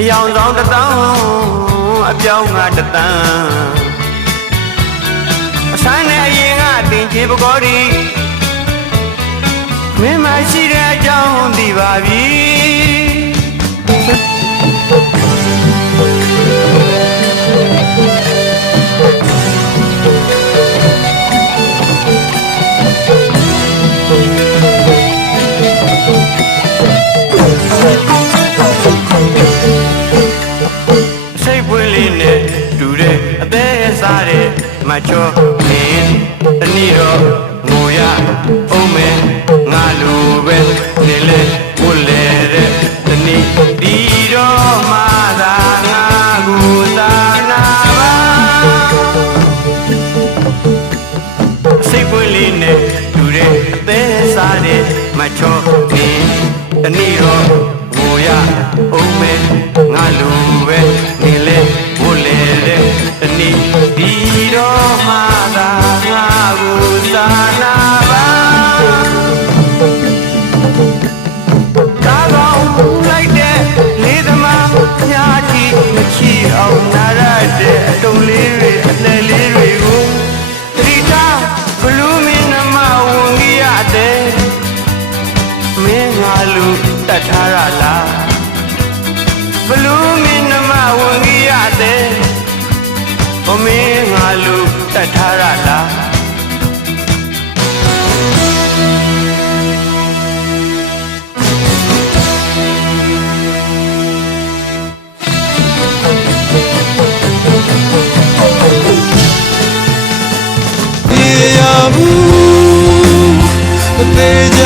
အယောင်ဆောင်တသန်းအပြောင်းငါတသန်းအဆိုင်နဲ့အရင်ကတင်ချေပကောဒီမင်းမရှိတဲ့အကြောင်းသိပါပြီစိတ်ပွင့်လေးနဲ့တူတဲ့အသေးစားတဲ့မချောမင်းတနည်းတော့ငိုရအောင်မဲငါလိုပဲနေလေကိုလေတဲ့တနည်းဒီတော့မှသာငါကိုသာနာပါစိတ်ပွင့်လေးနဲ့တူတဲ့အသေးစားတဲ့မချောမင်းတနည်းတော့ငိုရအောင်မဲငါလိုပဲနေလေကိုလေတဲ့တနည်းဒီတော့မှသာငါကိုသာနာပါလိုက်တဲ့လေးသမားညာကြည့်မချီအောင်နာရတဲ့အတုံးလေးတွေအလဲလေးတွေကိုသတိထားဘလူးမင်းနှမဝင်ကြီးရတဲ့မင်းငါလူတတ်ထားရလားဘလူးမင်းနှမဝင်ကြီးရတဲ့မင်းငါလူတတ်ထားရလားYeah,